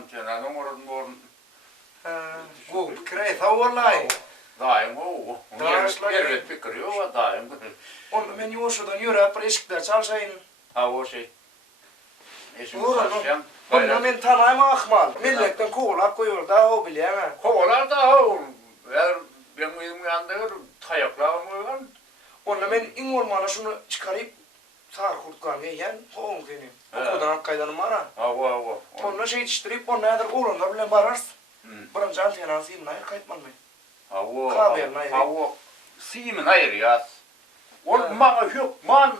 antenanın orun. Bu fikre tavırlay. Daim o. Dağışlar Evet fikir yok daim. Onu men yoşudan yürü preşikler çalışayın. Ha o şey. Eşim Doğru. saçyan. Onu men tanayma akmal. Milletten koğulak koyuyor da o bileyemem. Kovalar da o. Benim yanında tayaklarım var. Onu men in olmana şunu çıkarıp sağır kurtkan yeyen koğum kenim. Okudan kaydanım var ha. Ha o. Onu şey yetiştirip onu nedir oğlunlar bile bararsın. Birinci antenansı imnayır kayıtman mı? Ha o. Kabel nayır. Ha o. Simin hayır ya. Ol mağa yok man.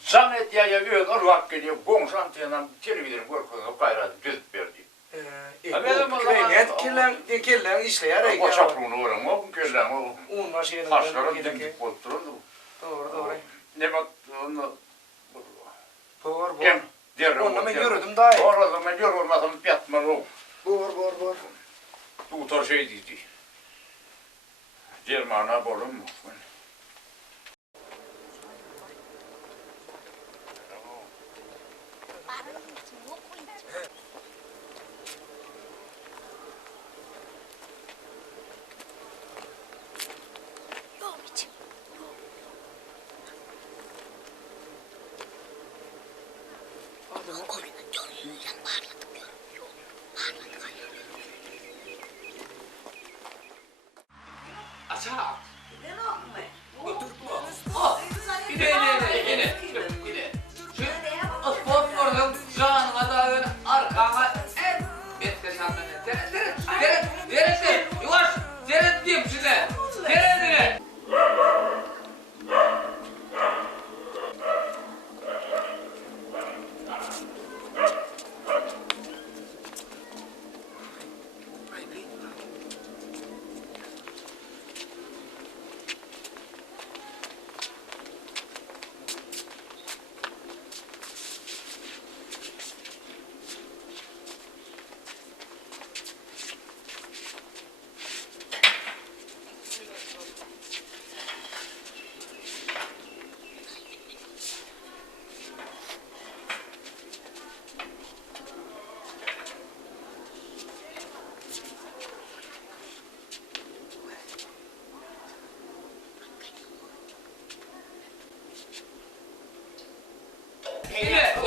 Zannet ya yok alvak geliyor. Gong antenan televizyon korkuyor gayret düzüp verdi. Kellen işleyer. O çapruğunu uğram o kellen o. Onlar şeyden. Taşların dimdik otururdu. Doğru. Ne bak onu. Bor. Onu men yürüdüm daha iyi. Orada men yorulmadım piyatmalı o. Bor. Tutar şey dedi. Germana bolum mu? Aşağı. Ne oldu mu? Oturtma. Ah. Bir de. Şu asfaltların canına da arkama en betkesen Deret. Yavaş. Deret diyeyim size. Deret.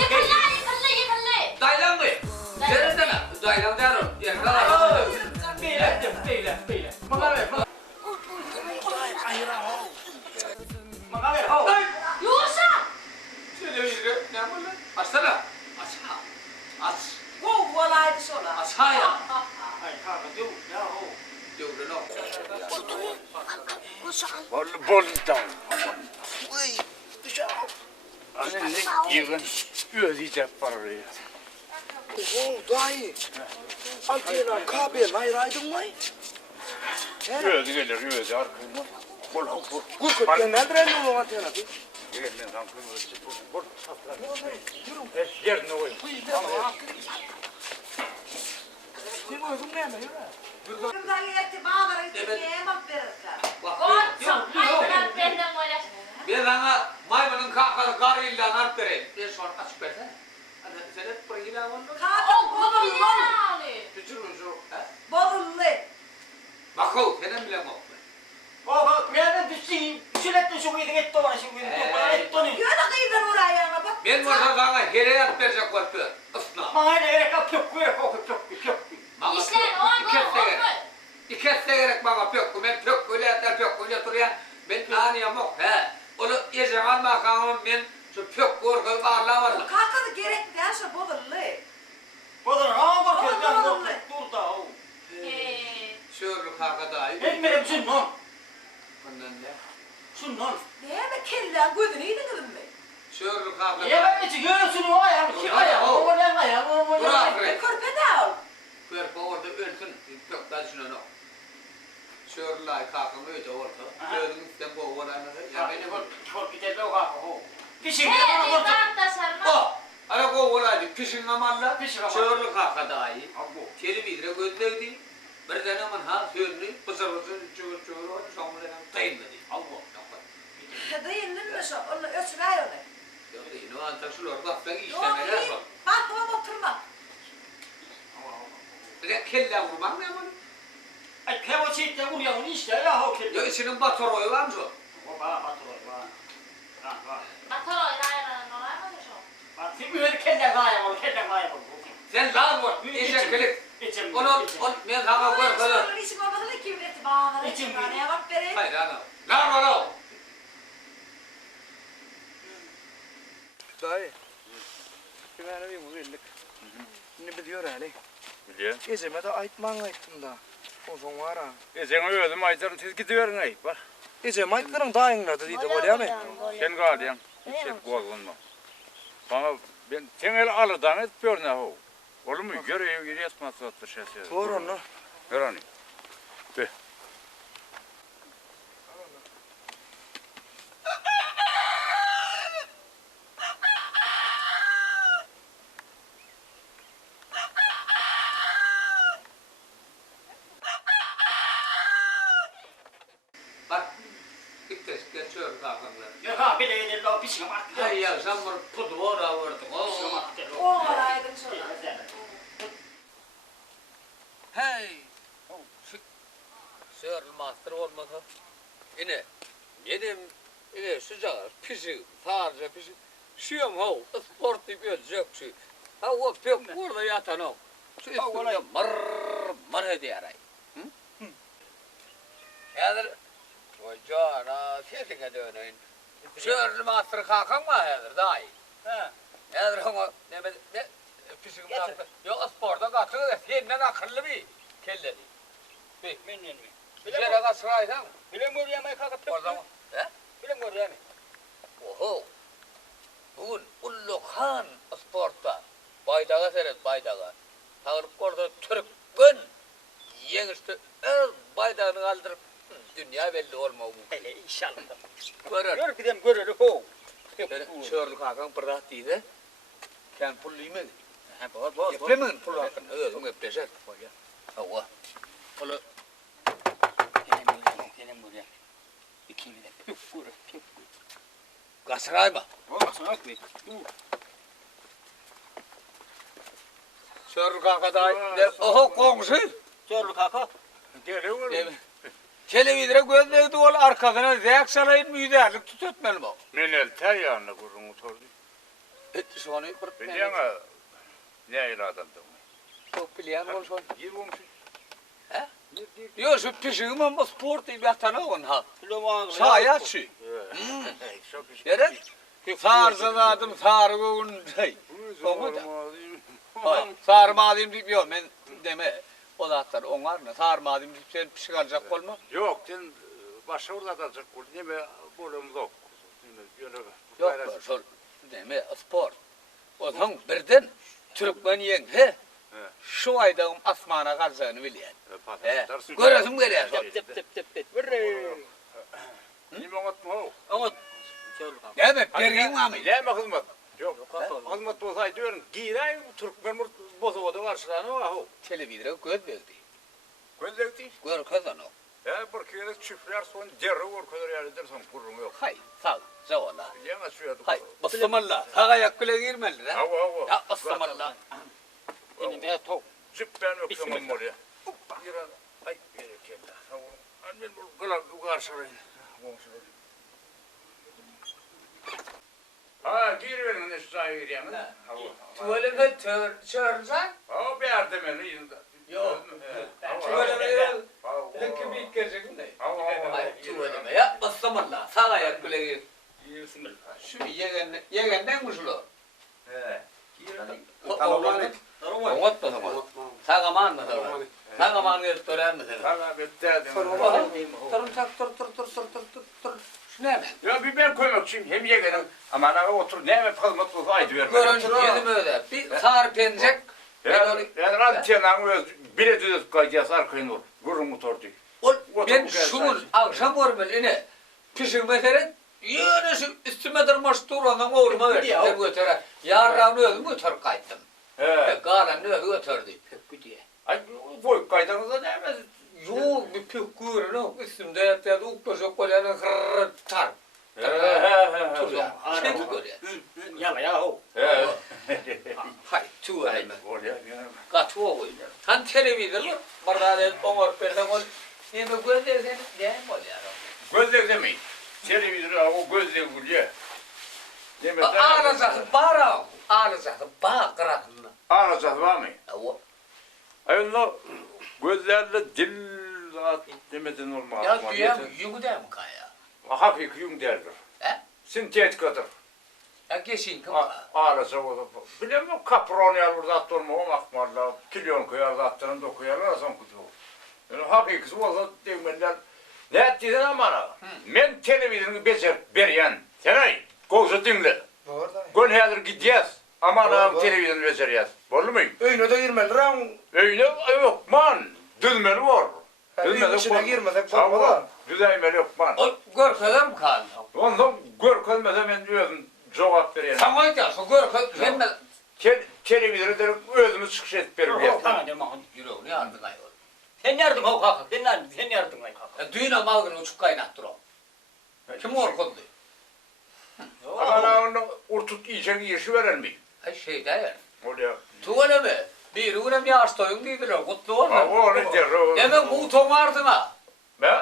Yıkılle. Daylan mı? Deret deme. Daylan derim. Yakala. Beyle. Bana ver. Yoksa. Şöyle yürü. Ne yapalım? Açsana. Aç. Bu valaydı sola. Aşağı ya. Ay kanka diyor. Ya o. Diyor ne o? Bol tam. Anne ne yığın ödeyecek parayı. Daha iyi. Antena kabel nayraydın mı? Öde gelir arkaya. Bol. Bu kötü nedir o antena? Gelin tam kırmızı çıkıyor. Bol. Yerine koy. Sen uygun ne mi? Buradan yetti bağlara gitti. Yemek verirken. Bak. Olsun. Hayvan benden öyle. Bir bana maymunun kalkalı karıyla narttırayım. Bir sonra açık versen. Hani sen hep buraya gidelim onu. Kadın bodullu. Küçük. Bodullu. Bak o. Senin bile bak. Bak, nereden düştün? Sürekli şu giydik etti bana şimdi. Yöne kıyıdan oraya bak. Ben burada sana heleyat verecek var ki. Isla. Bana ne gerek yok, yok. İşler oldu. İki ette gerek bana pökkü. Ben pökküyle yeter pökküyle duruyan. Ben anıyam yok. He. Onu yiyeceğim alma kanımın ben. Şu pökkü orkayı varla. Kalkadı gerek değil şu bodullu. Bodun, ama bakıyor, ben Bodun. dur da o. Şöyle kalka daha iyi. Benim sunnon. Ondan ne? Sunnon. Ne mi kellen gözünü yedin kızım be? Şöyle kalka Ya ben içi göğsünü o ayağım, kim ayağım, o ne ayağım, o ne ayağım. Körpe de al. Körpe orada ölsün. Pökkler şuna ne? Şöyle kalka öyle orta. Gözün üstten bu oranları. Ya benim o. Çok gidelim o kalk, o. Pişin Ne bir bana bir bakın. bak da sarma. Oh! Ara bu olaydı. Pişin amanla. Pişin aman. Şöyle kalka daha iyi. Televizyon gözlevdi. Bir tane aman ha söyledi. Pısır çuğur sonra tayınladı. Allah. Dayının mı şu? Onu ösürüyor onu. Yok değil. O antak şular bak ben Yok işlemeler iyi. bak. Bak baba oturma. kelle vurmak ne bunu? Ay kemo çiğde vuruyor onu işte ya o kelle. Ya içinin batoroyu var mı şu? O bana patron var. Ha. Matoro ayran olar mı şu? Bak şimdi öyle kelle gayet ol, kelle gayet ol. Sen lan vur. İçin klik. Onu ben sana koy koy. Sonra işim olmasa da kim bilir bağları. İçim Yani yavaş beri. Hayır lan. Lan oğlum. Dayı. Güvenli bir muzillik. Ne biliyor hali? Biliyorum. Gezeme de aytman ayttım da. O son var ha. Sen öldüm aytarın siz gidiverin ayıp bak. Gezeme aytların daha ingradı deydi var ya mı? Sen galiyan. Hiç şey kullanma. Bana ben sen el alıdan et bir ne o. Olur mu? Görüyor resmasın attı şey. Doğru onu. Ver onu. Be. Bak. Bitti. Geçiyor kalkanlar. Yok ha bir de yedir o pişme bak. Hayır ya sen bunu putu vura vurdu. O olaydım şurada. Hey. Sörl master olmadı. Yine yedim sıcak pişik sadece pişik. Şuyum ho sport yapıyor zevkçi. Ha o pek burada yatan o. Şu üstünde mır ediyor ay. Hedir o cana sesine dönün. Sörl master kalkan mı hedir daha iyi. Hedir ama ne pişik master. Yok sporta katı senden akıllı bir kelleli. Men mi? Bize de sıraysan. Bilen gör yemeği kalkıp O zaman. He? bilen gör yemeği. Oho. Bugün Ulluhan sportta. Baydağa seyret baydağa. Tağırıp orada Türk'ün yenişti. Baydağını kaldırıp dünya belli olma bu. Hele inşallah. Görür. Gör gidem görür ho. Çörlük hakan pırdat deydi. Sen pulluyum edin. Ha boz. Yaplemin pullu hakan. Öyle yapleşer. Hava. Olu. Senin buraya. İki bile. Pükkür. Gasray mı? Olmasın bak bir. Çörlük hakada. Oho komşu. Zorlu kaka. Geliyor. Televizyona gözledi ol arkasına zek salayın müderlik tututmalı mı? Men el tayyanla kurun oturdu. Şu an Biliyor ne iradamdı? çok bilen ol şu an. Gir olmuş. He? Yo şu pişiğim ama spor değil yatana on ha. Bilmem. Sayat şu. Yere? Sarzaladım sargın şey. Sarmadım diyor men deme. O da atar onlar ne sarmadım sen pişik alacak olma. Yok sen başa orada kalacak. Ne mi bolum yok. Yok şol deme spor. O zaman birden Türkmen yen he. Şu ayda asmana kalacağını biliyor. Görüyorsun görüyor. Tep. Vırre. Ne mi anlatma o? Ama zorlu kaka. Deme bergin mami. Ne mi hizmet? Yok. Hizmet olsaydı diyorum. Giray Türkmen bozuldu karşılarına o. Televizyona göz verdi. Gözlekti. Gör kazan o. Bir kere çiftler son derri var kadar yani dersen kurum yok. Hay sağ zavala. Yine şuraya Hay ısmarla. Sağa yakıla girmeli ha. Hava. Ya ısmarla. Benim de tok. Zip ben yok tamam oraya. Giran. Ay bereketler. Annem bu kadar karşılayın. Ha giriverin ne sayır yani. Tuvalete çağıracak. Ha bir yerde beni yine. Yok. Tuvalete leki bir gelecek mi? Ay tuvalete ya ısmarla. Sağa yakıla gir. Şu yegenden kuşlu. He. Oğlanı. Oğlat da tamam. Sağaman mı tamam? Sağaman gösteren mi tamam? Hala bitti. Dur. Şu ne? Ya bir ben koymak için hem yegenim ama ana otur ne mi kalmak bu aydı ver. Görüntü yedim öyle. Bir sağır pencek. Yani antenan öz bile düz kayacağız arkayın ol. Gurun motordu. Ben şunun akşam görmeli ne? Pişik mesele yine şu üstüme durmuş duranın oğluma verdim. Ben götüre. Yarın öldüm götür kaydım. He. Galan öldü götürdü. Güdiye. Ay boy kaydanıza değmez. Yok bir pek kuyruğunu üstümde yatıyordu. Ukbaşok kolanı hırrrr tar. Tur ya. Şey böyle. Yala ya ho. He. Hay tu elime. Oraya. Kaç o oyunu. Han televizyon barda de omor perden ol. Ne bu gözler sen ne ol ya. Gözlük demeyin. Televizyon o gözlük buluyor. Demek Ağrızak bara. Ağrızak ba kırağında. Ağrızak var mı? O. Ayında gözlerle dil demeden olmaz. Ya dünya yügüde mi kaya? Hakiki yung derdir. He? Sintetikadır. Ya geçin kim? Ağrısa o da. Bilmem kapron yer burada attırma o makmarla. Kilyon koyarlar attırın da koyarlar asan kutu. Yani hakikisi olsa demeler. Ne ettiysen amana. Men televizyonu beriyen. Senay. Kovsa dinle. Doğru da. Gön hazır gideceğiz. Aman Doğru, ağam doğru. televizyonu beceriyez. Bollu muyum? Öyne de girmeli lan. Öyle yok man. Düzmeli var. Evin içine girmesek Tamam. korkmadan. Düzmeli yok man. O görkeler mi kaldı? Ondan gör kalmasa ben özüm cevap vereyim. Tamam ya şu görke hemen Televizyonu derim özümü çıkış edip verim ya. Tamam demem. yürü ne yardım ayol. Sen yardım o kalk. Sen yardım ay kalk. Düğüne malgın uçuk kaynattır o. Kim orkundu? Ama onu urtut yiyecek yiyişi veren mi? Ay şey değil. Oraya. Tuğana mı? Bir uğram yaş toyun değildir o. Kutlu olur. Ha o onu der o. Demek bu ton ardına. Ne?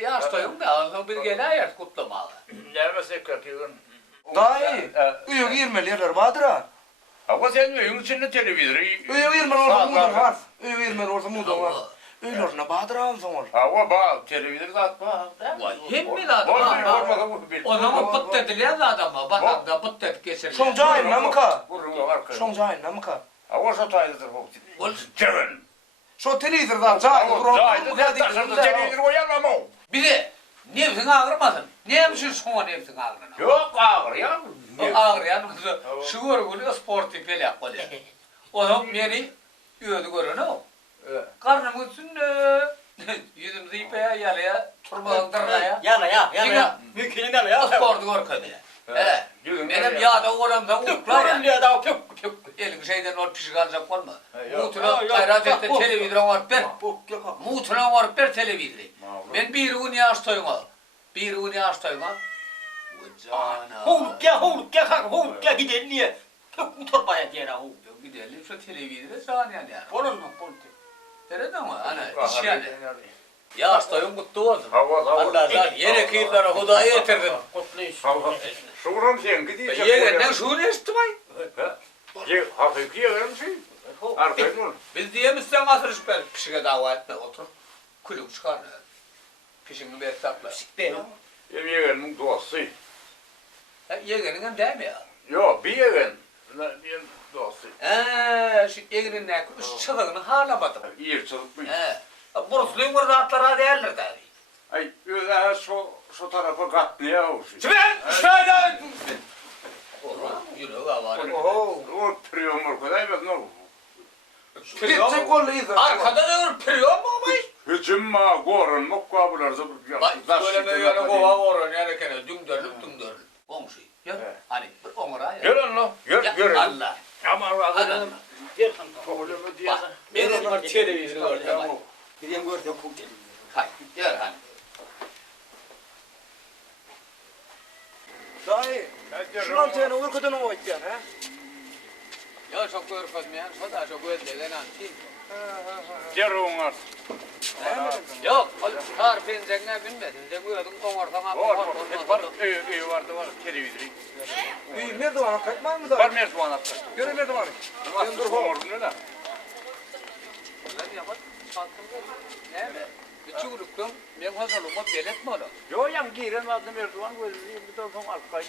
Yaş toyun da onu bir gene ayert kutlamalı. Gelmesek katıyorsun. Daha iyi. Üye girmeli yerler vardır ha. Ama senöyün içinde televizyonu. Üye girmeli orada mudun var. Üye girmeli orada mudun var. Öylerine bağdır ağın sonra. Ha o bağ televizyonu da atma. Vay hem mi lan? Olmaz bu bil. O zaman pıt dediler de adama. Bak da pıt dedi keser. Şon cahil namıka. Vurun var kız. Şon cahil namıka. Ha o sataylıdır bu. Cevin. Şu televizyondan cahil. Cahil televizyonu koyalım ama. Bir de nefsin ağrımasın. Neymişsin sonra nefsin ağrına? Yok ağır ya. O ağrıyan kızı şuur günü spor tipeli yapmalı. O zaman beni üyödü görün o. Karnım üstünde. Yüzümüzü ipeye yalıya, turbağındırlaya. Yana ya. Mümkün değil ya. Spordu görkedi. He. Benim yağda oramda uklar ya. Ya da pük. Elin şeyden ol pişik alacak var mı? yok. Mutuna gayret etti televizyon var ber. Mutuna var ber televizyon. Ben bir gün yaş toyuma. Bir gün yaş toyuma. Ucana. Huluk ya gidelim niye? Pük torbaya diye ha. Gidelim şu televizyona saniyen yani. Onun mu? Nerede ama ana iş yani. Yaş toyum kutlu olsun. Hava. Allah razı yere kıyılara hudaya getirdim. Kutluyuz. Hava. Şuram sen gidiyorsun. Yerinden şunu istemay. Hakiki yerim şey. Arkayın ol. Biz diyemizsen asır şüpheli. Pişine dava etme otur. Kulüp çıkar. Pişini bir sakla. Yeğenin doğası. Yeğenin değil mi ya? Yok bir yeğen. Bir doğası. Şu yeğenin ne? Çılığını halamadım. İyi çalışmış. Bursluyum burada atlara değerler tabi. Ay öyle şu tarafa katlıya olsun. Şöyle! Yürü var. O priyomur kadar ben ne olur? Gidecek kollu iyidir. Arkada da dur priyo mu bay? Hücumma gorun mukkabular zabır. Bak söyleme yöne kova orun yani kene düngdörlük. Komşu. Gel. Hani bir omura ya. Gel lan. Gel. Allah. Ama Adam. Gel. problemi diye. Benim var televizyon gördüm. Gideyim gördüm kutu. Hay. Gel hani. Daha iyi. Şuran seni uykudan o içen ha. Ya çok görmedmeyen, o da çok ödelen antin. Gerungar. Yok, tarifin zengine bilmedim. Zemiyordum komartama. Var vardı televizyon. Üye merdivana kaçmay mı da? Var merdiven attı. Göre merdivanı. Ben dur komorun ne? Ne mi? Küçüklükten ben hazırlığıma beletme ola. Yo yan giren adı merdiven gözü bir tarafım arkaydı.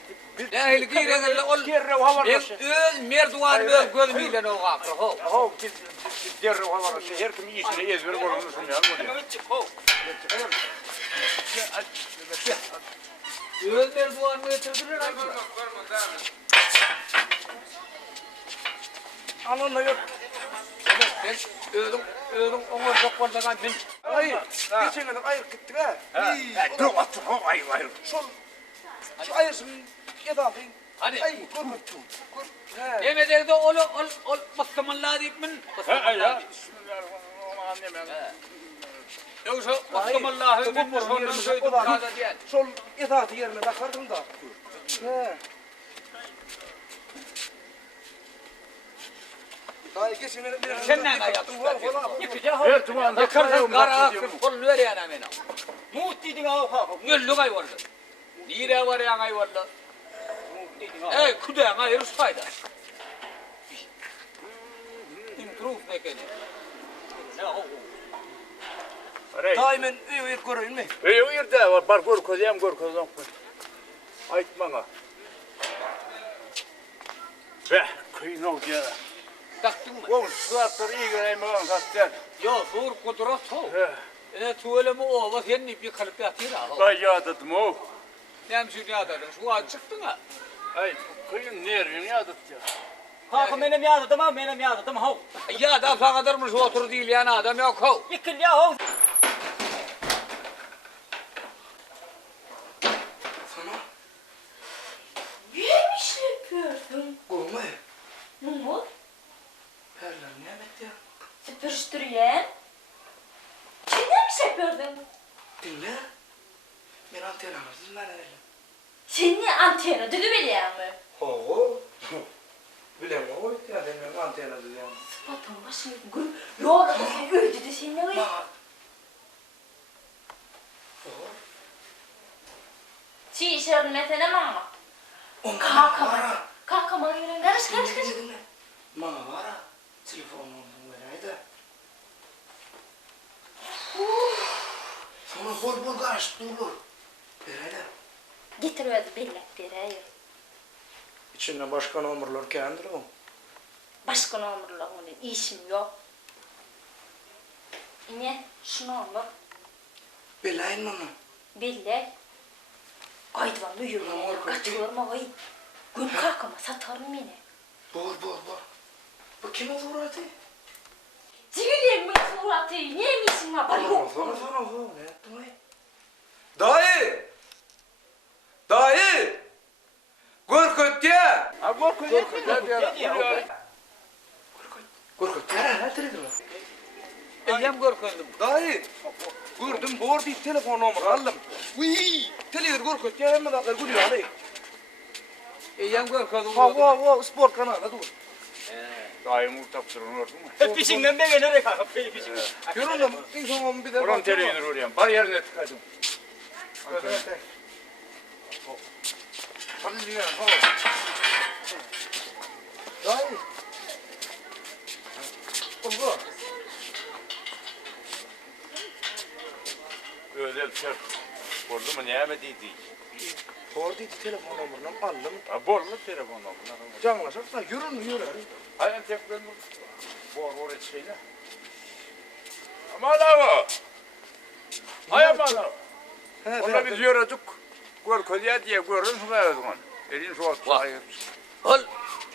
Ne heli girenle ol. Gerre hava Ben öz merdivan ben gözümle o kapı. Ho biz gerre hava her kim işine ezber görünürsün ya bu. Öz merdivan mı getirdiler ay? Anında yok. Ben özüm onu çok vardan ben. Hayır. Geçen gün ayır gittik ha. Dur atın o ay. Şu ayırsın yedafın. Hadi. Ay kurmuttu. Yemeden de ol baskamallah deyip min. Ya bismillahirrahmanirrahim. Yoksa baskamallahı min sonra söyledim kaza diyen. Sol yedafı yerine bakardım da. He. Daha geçen Sen ne yaptın? Yıkıca Her tumanda Yakarsan kara aksın kol ver yana mena. Muut dedin ha. Güllü ay vardı. Nire var ya ay vardı. Ey kuda ay rus fayda. Improve ne kene. Daimen öyle görüyor mu? Öyle yerde var. Bar gör kozayım gör kozam. Aytma bana. Be, kıyın ol ya. Taktın mı? Oğlum suatları iyi göreyim oğlum kasten. Yo sur kudrat ho. Ne tuğle mi o bak yenni bir kalıp yatır ha. Bay yağdadım o. Nem şu yağdadım. Şu an çıktın ha. Ay kıyın nervini yağdat ya. Ha benim yağdım ha benim yağdım ha. Ya da fağadırmış otur değil yani adam yok ho. Yıkıl ya ha. Sana Neymiş yapıyordun? olma. Ne oldu? Perler ne etti ya? Süpürüştürüyen. Kimdenmiş yapıyordun? Dinle. Ben antenamızın ben öyle. Senin antena düdü biliyor mu? Oğul. Bilem o ya benim antena dedi yani. Sıfatın başını gül. Yolda da sen öldü de senin ne var? Ma. Oğul. Çiğ işlerin metene mama. Ondan var. Kalk bana yürüyün. Karış. Dinle. Bana var ha. Telefonumu vereydi. Sana bol karış durur. Vereydi. Getiriyordu billet bir İçinde başka numaralar kendir o. Başka numaralar onun işim yok. Yine şunu olur. Belayin bana. Billet. Aydıvan Ulan yürüyün. orkut. Kaçırma vay. Gün kalkama satarım yine. Bol. Bu kime uğradı? Zivilimin suratı. Niye işin var? Bana yok. Sana ne yaptın ay? Dayı! Korkut ya! Ha gör kozayım ya. Korkut ya, ne dedin lan? Eyyem görkündüm. Dayı! Gördüm, bor değil telefon numarı aldım. Uy! Televizyon Korkut ya, hemen akar gülüyor hadi. Eyyem görkündüm. Va, spor kanalı dur. Daim urtaptırın ordu mu? Hep peşinden ben nereye kalkıp hep peşinden. Görün insanın bir de Oran televizyon oraya. Bar yerine tıkadım. Hadi diyor. Dayı! Baba! Özel çöp. Ordu mu ne mediydi? Bor değil telefon numarını aldım. Ha borlu telefonla bunlar. Canlaşıp da yürü. Hayır tek ben bor şeyle. Ama da o. Hayır bana. Ona biz yürüdük. Gör kozaya diye görün hıvaya zaman. Elin şu atlayıp. Ol.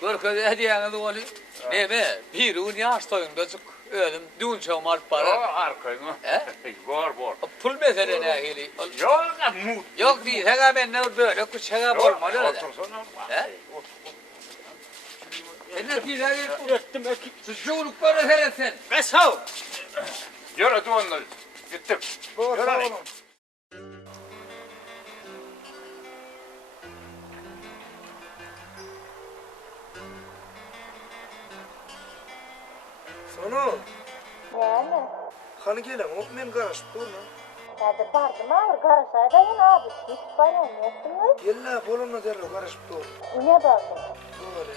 Görkündü hediyeni de oli. Ne be? Bir un yaş toyunda çık. Öldüm. Dün çomar O para. arkayın. He? Bor. Pul mesele ne hili? Yok mut. Yok değil. Hega ben ne böyle kuşağa olmadı öyle. Otursana. He? Ne diyorsun? Ürettim ekip. Suçluluk böyle sen. Ben sağ ol. Yürü onları. Gittik. Bor Yürü. sağ olun. Sonu, Yani. hani gelin, o men karışıp durma. Hadi bardım ağır karışayda yine abi. Hiç bana ne ettin? Yella bolumla derlo karışıp dur. Ne bardım? Böyle.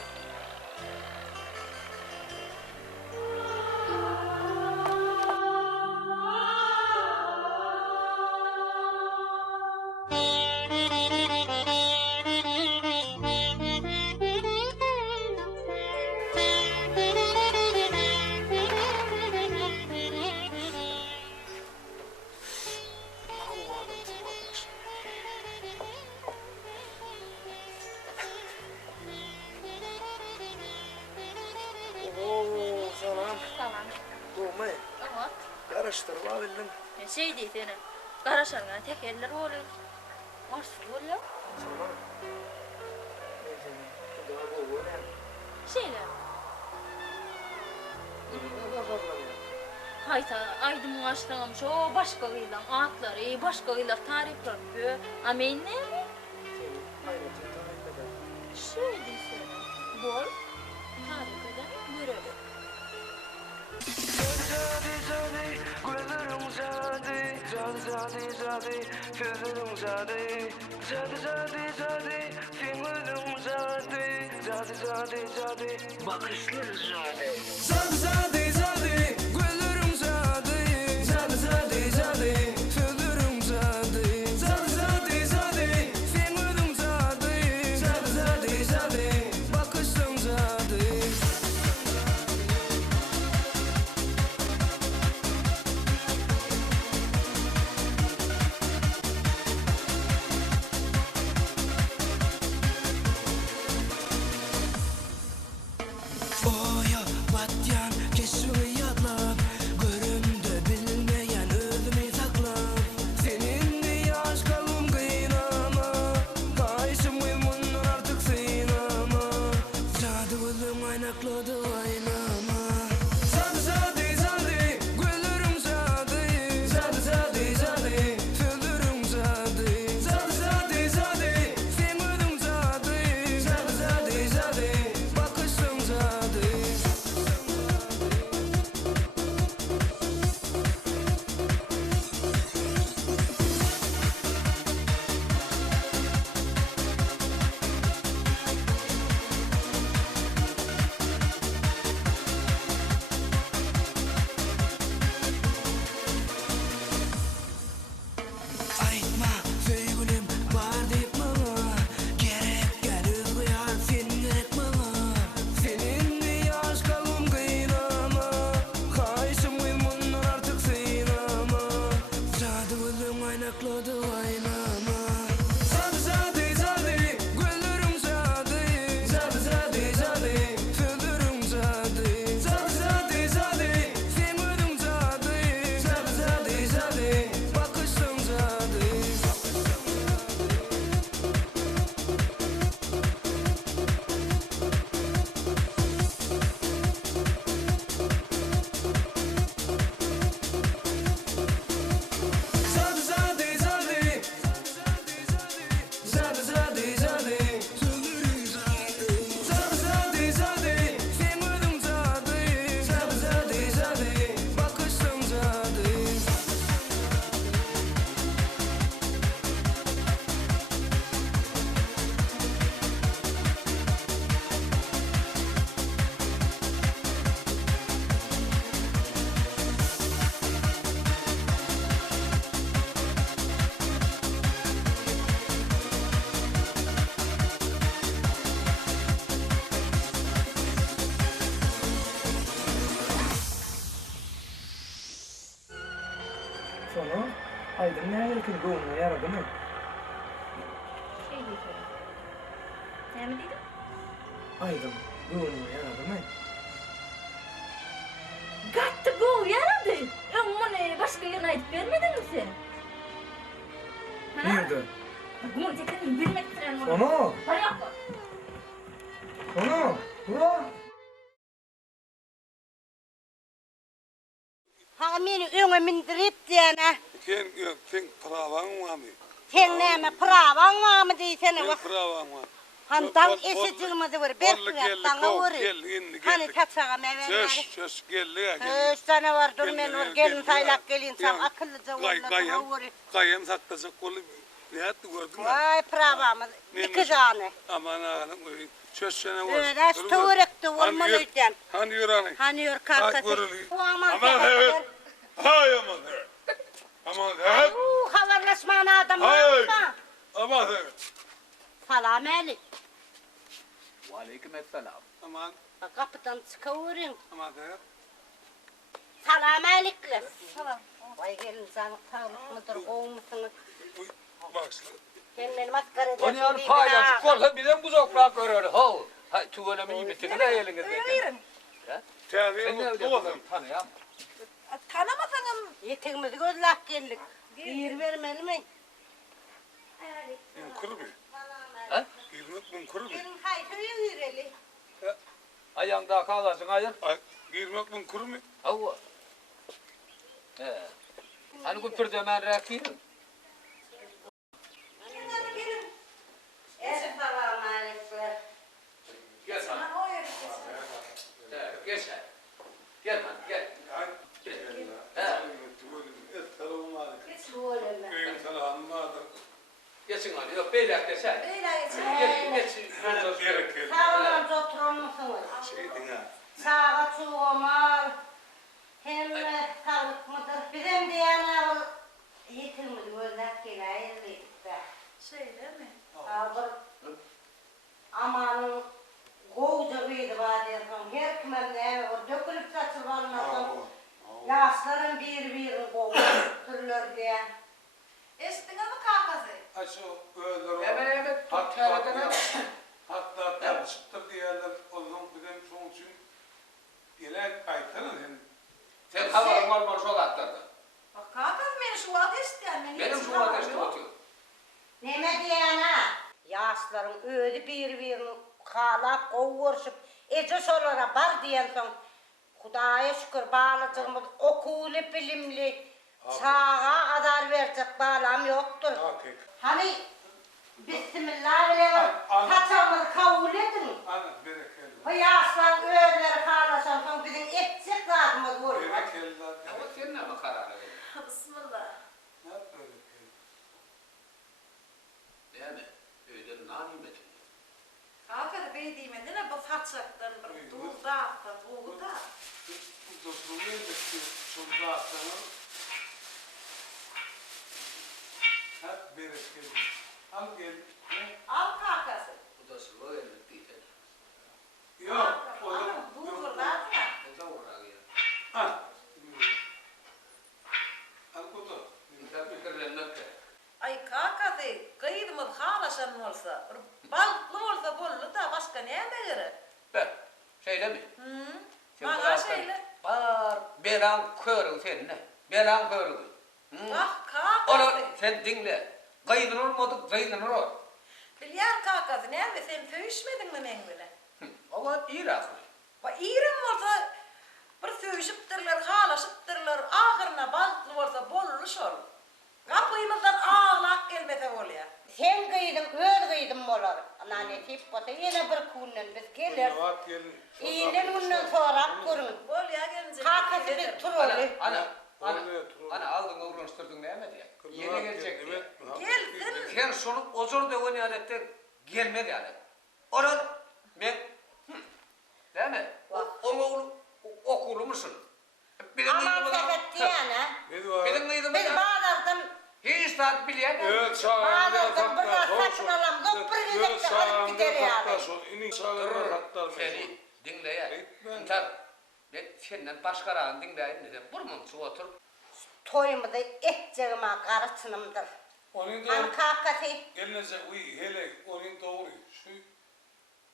Oo, salam. Tamam. Durma. Ama Karıştır babildim. şey değil senin. Karışarına tekerler oluyor. Nasıl oluyor? Salam. Neyse, daha bu ne? Şeyler. Hayta aydım başlamış o başka gıyla atları, başka gıyla tarif yapıyor. Ama ne mi? Şey değil senin. Bol tarif eden görevi. zade zade gözlerim zade zade zade zade filmlerim zade zade zade zade bakışlar zade zade zade zade gözlerim zade zade zade zade filmlerim zade zade zade zade filmlerim zade zade zade zade bakışlar zade. Oya batyan kesimi yatlap görümde bilmeyen özümü saklap seninle yaş kalım kıynama kayışım uyumundan artık sığınama zade gözüm aynakladı aynama zade zade zade gözlerim zade zade zade zade sözlerim zade zade zade zade filmlerim zade zade zade zade bakışım zade. Aytma söýgülim bar diýip maňa gerek gelir ýar sen gerek maňa seninle ýaş galym kıynama haýşym uyumundan artık sığınama zade gözüm aynaklady aynama zade zade zade gözlerim zade zade zade zade sözlerim zade zade zade zade filmlerim zade zade zade zade bakışım zade. Zade zade zade zade zade zade sözlerim zade zade zade zade filmlerim zade zade zade zade bakışım zade. Sonra Aydın ne erkin doğumuna yaradı mı? Şey diyeceğim. Ne mi dedim? Aydın doğumuna yaradı mı? Gattı bu yaradı. Ama ne başka yana ayıp vermedin mi sen? Ha? Nerede? Bunu tekrar bilmek tren var. Onu! Bana yapma. Onu! Bura! Ha meni öňe mindirip diýene. Sen pravan var mı? Sen näme prawaň barmy diýsene Ben wak. pravan var. Handan eşitjilmedi bir berkatdan wuri. Hani tatsaga mewen. Söz geldi ya. Höş sana var dur men var gelin taylak gelin sam akyllyca wuri. Kayam sattasa kolu ne yaptı gördün mü? Vay prawamyz iki jany. Aman ağanım söz sene var. Öýle töwerekdi bolmalydan. Hani yürani. Hani ýör karta. Aman evet. Hay aman evet. Aman evet. Habarlaşman adam Hay. var. Aman evet. Salam alik. Aleykümselam. Aman Kapıdan çıkıverin. aman evet. Salam alikler. Salam. Vay gelin sağlık mıdır, oğul musunuz? Baksana. Sen beni maskara edin. Onu yani paylaş. Korla bilen buzaklar görür. Ha. Hay tuvalemi iyi bitirdi de elinizde. Sen ne öyle tanıyam? Tanımasanım. Yeteğimizi gözlük geldik. Yer vermeli mi? Kuru mu? Ha? Girmek kuru mu? Benim kayfayı yüreli. Ayağında kalasın ayır. Girmek kuru mu? Hava. Hani kupir demen rakir. Selam aleyküm. Gel sana. Gel sen. Gel lan gel. Tuvalet Geçin hadi. Yok beyler geçer. Beyler geçin. Geçin. Sağlamca oturur musunuz? Sağa çoğumal. Hem sağlık mıdır? Bizim diyene yetilmedi gözler gele ayrılıydık da. Şeyler mi? Abi amanın kovca kıydı var diyorsun. Her kime ne var? Dökülüp saçıp almasın. Yaşların bir kovdurturlar diye. Eşittin mi kakası? Aşo öldür. Hemen Hatta tartışıktır diyenler o zaman bizim son için yine kayıtlarız yani. Sen havarın var şu atlardı. Bak kakası beni şu ateşten. Benim şu ateşte oturuyor. Neme diyene? Yaşların öyle birini kalap kovuruşup ece solara bar diyen son Hudaya şükür bağlıcığımız okulu bilimli çağa kadar verecek bağlam yoktur. Hani Bismillah bile saçamızı kabul edin. Anı berekeli. Bu yaşlan öğeleri kalaşan son bizim edecek lazımız olur. Berekeli. Ama senin ama kararı verin. Bismillah. Ne berekeli. Değil mi? Öyle nanim edin. Kakası bey diyemedi ne bu saçaktan bir tuğda attı. Tuğda. Bu dostluğu yedik çocuklar atlanır. Hep berekeli. Al gel. Al kakası. Bu da sıvı vermek değil. Yok. O Ama zaman. bu fırlat ya. O da uğrağı ya. Ha. Al kutu. İnsan fikirlenmek de. Ay kakası kıydımız halaşan olsa, balıklı olsa bollu da başka neye de göre? Ben. Şeyle mi? Hı. Sen Bana bıraksan, şeyle. Var. Belan körün seninle. Belan körün. Bak Onu kakası. sen dinle. Kıydın olmadı, kıydın olur. Bilyar kakası ne mi sen söğüşmedin mi mengüne? Ama iyi rakı. Bak iğrim olsa bir söğüşüptürler, halaşıptırlar, ahırına balıklı olsa bollu şol. Kapıyımızdan ağlak gelmese oluyor. Sen kıydın, öyle kıydın mı olur? Anneanne tip bata yine bir kunden biz gelir. Rahat gelin. İyiden ondan sonra görün. Bolya gelince. Kakası bir trolü. Ana aldın uğraştırdın demedi ya. Yeni gelecek diye. Geldin. Sen sonu ozur da oynayan etten gelmedi yani. Onun ben değil mi? Onu okulu musun? Aman sepet diyene. Benim neydim Biz bağlardan hiç saat bilen. Evet sağlam bir bağlardan burada hatta sakın alam. Doktor gidip de alıp gider yani. İnin sağlam hatta Seni dinle ya. İntar. Ben senden başka rağın dinleyin dedim. Burmun su otur. Toyumda edeceğime karısınımdır. Onun Hani da kakası. elinize uy hele onun doğru. Şu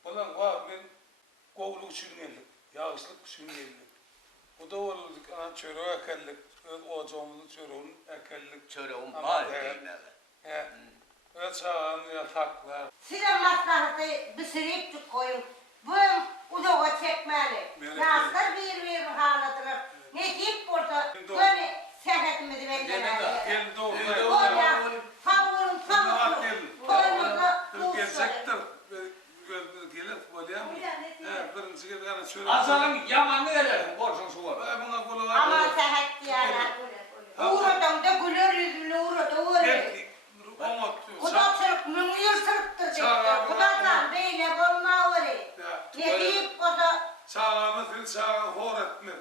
bundan var ben kovluk sürmeyelim. Yağışlık sürmeyelim. O da olurduk an çöreğe ekellik. Ocağımızın çöreğinin ekellik. Çöreğim Ama var evet. değil mi? He. Ve çağın yataklar. Size maslahatı bir sürüp koyun. Bu uzağa çekmeli. Yaşlar bir haladılar. Ne deyip burada böyle sepetimizi verdiler. Gel doğru. Oraya favurun favurun. Toyumuzda Gelecektir. Gelir böyle mi? He, birinci gibi yani şöyle. Azalım yamanlı verelim. Borcun su var. Ben buna kolu var. Ama sehet diyene. Uğradan da güler yüzlü uğradı öyle. Gel. Ama Kudatçılık mümkün sırttır dedi. Kudatlan beyle bulma öyle. Ne deyip o da çağımızın çağın hor etme.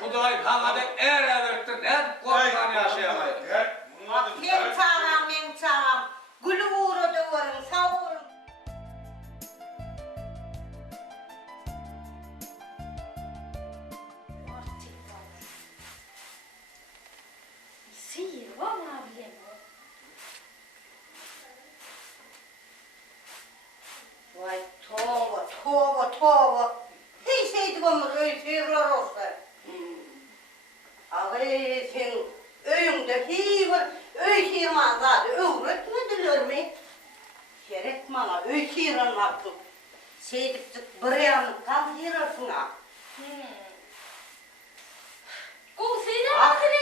Kuday hangada verttin. Hep korkan yaşayamayız. bak ben çağıram ben çağıram. Gülü uğradı varın sağ olun. Sihir vallahi bilemiyorum. Vay tövbe tövbe tövbe. Hiç şeydi olmaz öyle sihirler olsa. Ağrı sen öyünde hiçbir öy sihirmazlardı. Öğretmediler mi? Şeref bana öy sihirlenmezsin. Şeydikçik bir yanlıktan sihirlersin ha.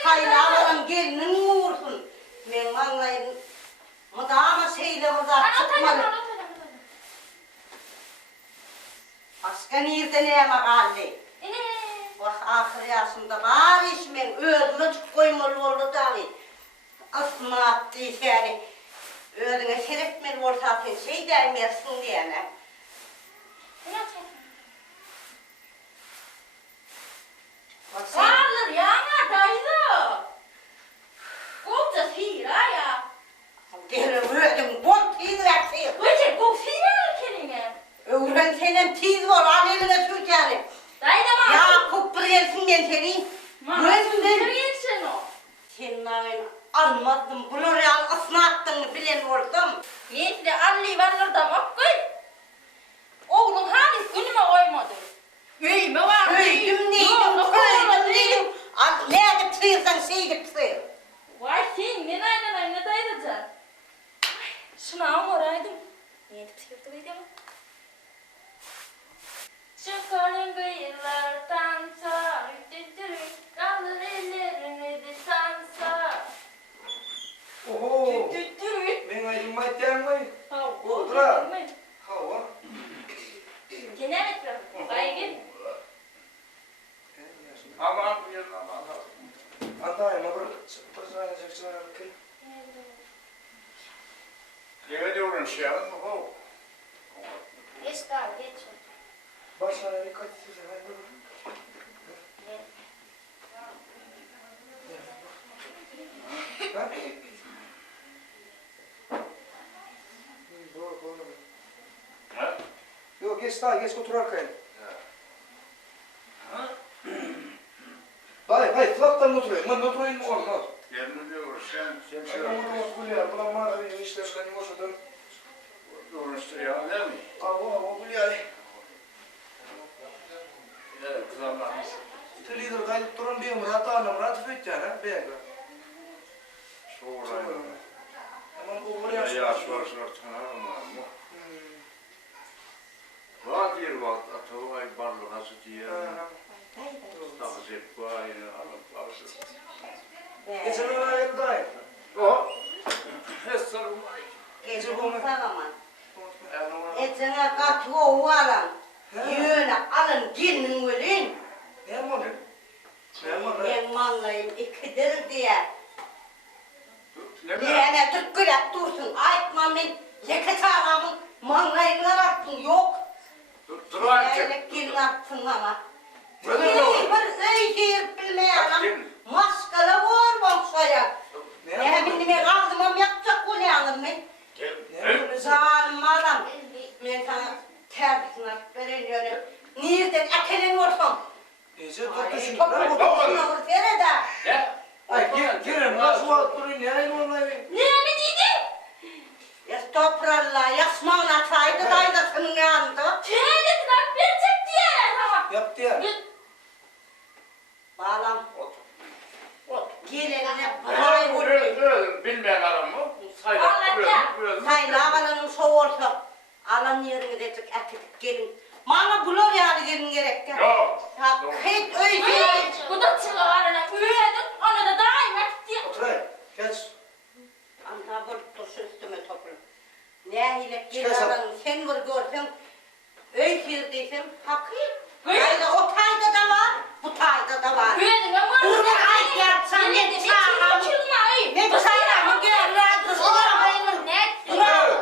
Hayranlarım gelinin uğursun. Ben vallahi mıdama şeyle burada çıkmalı. Başka nerede neye makalli? Bak ahir yaşında var işmen öğrenmek koymalı oldu dahi. Asma attı yani. Özüne seyretmeli olsa sen şey dermezsin diyene. Bak sen Varlar ya daydı. Kopta sira ya. derim ödüm bol tiz versin. Koca kop sira kendine. Öğren senin tiz var al eline sür yani. Dayda mı? Ya kuplayasın ben seni. Öğrensin ben. Yürüyeceksin o. Senin ağın almadım. Bunu real ısnattığını bilen oldum. Neyse de alli varlar da bak koy. Oğlum hani günüme koymadı. Üyme var. Öydüm neydim. Al ne edip sıyırsan şey edip sıyır. Vay sen ne daydacaksın? Şuna oraydım. Niye edip sıyırdı beydi ama? Çıkarın kıyılar tansa, üttürü, kaldır ellerini de sansa. Oho. Üttürü. Men ayrılmayı dermeyin. Hava. Otura. Hava. Gene etmem. Baygın. Aman bir yerine aman. Antayma bir sayacak sayarken. Eve diyorum şey yapın mı? Ho. Geç kal, geç. Başına dikkat edin. Ha? Doğru. Ha? Yok geç daha geç otur arkaya. Hayır, flaptan oturuyor. Ben oturayım mı olmaz. Yerini diyor, sen şey Ben oturmaz Gülya. Buna mağara bir işler benim olsadan. Uğraştırıyor değil mi? O Gülya. Evet, kızamlar. Lider kayıp duran bir Murat Hanım, Murat Fütcan, ben. Soğurayım. Aman o buraya Ya çıkıyor. soğur tanırım mı? Var diyor bak, atavay barlı nasıl diye. Takacak bu aynı alıp alsın. Geçen ona evdayım. O, hesarım ay. Gece bulsana. Etine katı o alan. Yöne alın gelin ölün. Ne var? Ne var? Ben mallayım ikidir diye. Ne mi? Diyene tıkkırak dursun. Aytmam ben ceket ağamın mallayını attın yok. Dur artık. Diyene gelin attın ama. Ne Bir diyor? öyküyür bilmeyenim. Maskala var baksaya. Ne bilmem ağzımam yapacak bu ne alın ben. Ne? Zalim adam. Ben sana terbiyesini vereniyorum. Nereden ekelin olsam. Gece Ay, tutuşun. topu kutusuna vur sene de. Ne? Ay girin nasıl oturayım ya ayın olmayı. Ne dedin? Yas topralla yasmağına çaydı daydasının yanında. Tüyedin lan verecek diye. Tamam. Yaptı ya. Bağlam. Ot. Gelenine Ay bırak. vuruyor, bilmeyen adam mı? Sayla vuruyor. Sayla alanın soğursa. Alan yerine de tık etik gelin. Mama bulur yani gelin gerek. Yok. Ha hiç öyle. Bu da çıkarına üyedin. Ona da daima diye. Oturayım. Geç. Anta dur üstüme toplu. Ne hile Çıkar sen. gelen sen vur görsem. Öykür desem hakkı. Öyle. Hayda o tayda da var. Bu tayda da var. Üyedin ama. Bunu ay yapsan ne çağırma. Ne çağırma gel razı sonra. Ne?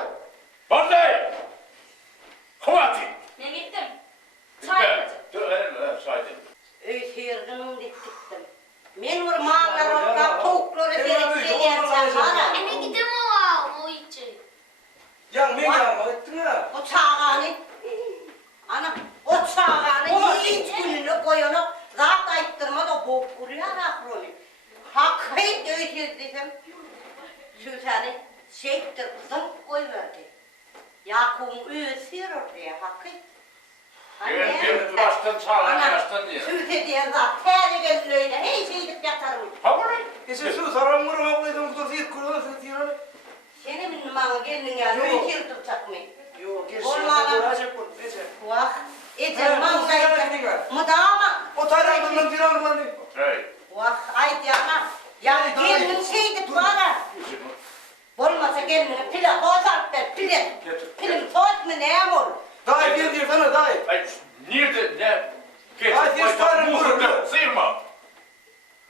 Bandai! Kovati! Ne gittim? Çay yapacağım. Dur, evet, saydım. Öykürdüm diktim. Men vur mağlar orta tavukları seyretsen var. Ne gittim o içi. Yan men yanma ettin ya. O çağanı. Ana o çağanı hiç gününü koyunu zat ayıttırma da bok vuruyor akronu. Hakkı öykür desem. Süsani şeydir zıp koyverdi. Yakup'un üyesi oraya hakkı. Bir baştan sağlam baştan diye. Süse diye zat teri gelin öyle hey şeydik yatarım. Ha burayı. Gece su saram vurum ablaydım kutu ziyet kurulu ziyet Senin benim bana gelin ya Yok. öykür tutacak mı? Yok geç. Olmaz. Vuracak bunu. Gece. Vah. Ha, Ecel bu manzaydı. güzel bir Mıdama. O tayranından tiranından. Hey. Vah ay diyama. Ya gelinin şeydi bana. Olmasa gelinin pile bozart ver pile. Pilim soğuk mu neyem olur? Dayı gel diyor sana dayı. Ay, nerede ne? Geç. Ay, geç, karın vurdu. Sıyırma.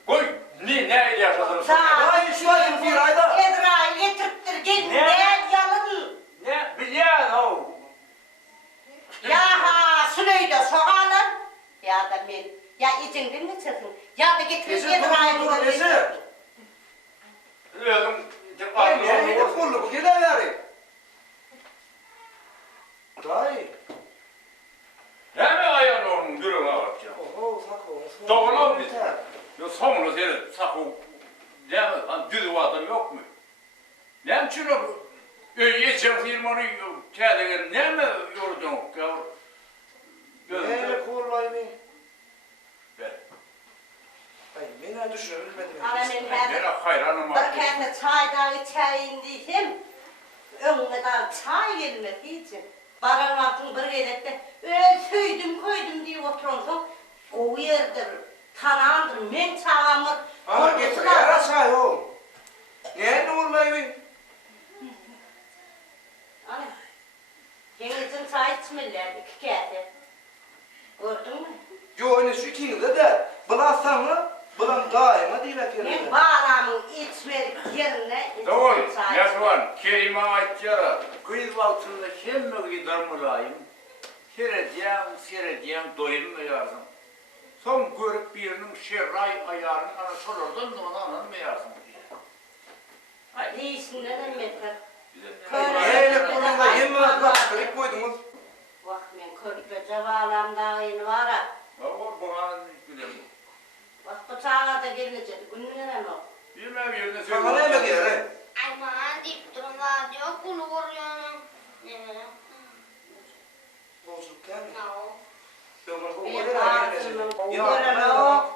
Koy. Ne yaşadınız? Sağ. Dayı şu ayın bir ayda. Ezrail getirttir gelin. Ne? Ne gecenden geçersin. Ya da getirin Gece yedir dur, ayrılır. dur, gece. Özüm Ay ne yine kullu bu gele yari. Dayı. Hemen ayağını onun gürüne bak ya. Oho sakın. Doğru mu? Yo sonunu seyret, sakı. Ne lan düz adam yok mu? Ne için o öyle firmanı kâdeler ne mi yordun ya? Neyle kullayım? Ben Ay mena düşünüyorum bilmedim. Annemin ben hayranım bir kere çay da içeyim diyeyim. Önüne daha çay gelmedi diyeceğim. Baranın altını bir gelette söyledim koydum diye oturursun. O yerdir, tanağındır, men çağımır. Ama getir yara çay o. Neyle kullayım? Anne, kendinizin çay içmeler, 2 kere. Gördün mü? Yo ne şu ikinize de bulasana bulan daima değil efendim. Ben bağlamın içmelik yerine Doğru, çay ne var? Kerime ait yara. Kıyız altında hem gider mülayim. Seyredeceğim, doyulmayarsın. Son görüp birinin şerray ayarını ana sorardan da ona anlamayasın diye. değilsin neden metre? Neyle kullanma yemez bak kırık koydunuz. Bak ben körpe cevalamda yeni var ha. Ama bu an bilemem. Bak bıçağına da gelecek. Günlüğüne ne o? Bilmem yerine Sana ne mi diyor? Aman deyip durun la diyor, bunu vuruyorum. Bozuk değil mi? No. Ömür bu Bir kadar ağzının gelmesin. görene o.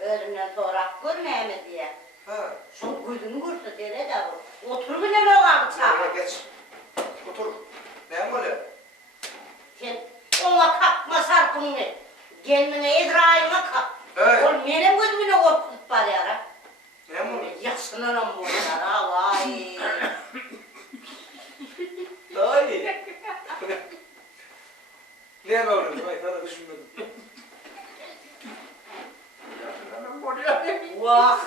Önüne torak görmeye mi diye. Ha. Şu gözünü görse dere de bu. Otur bile ne var bıçağa? Şöyle geç. Otur. Ne böyle? Sen ona kalkma sarkını. Kendine edrayına kalk. Evet. Oğlum benim gözümüne korkutup var ya. Ne böyle? Yaşlanırım bunlar ha vay. Daha iyi. Ne böyle? Ben sana düşünmedim. Yaşlanırım oraya. Vah.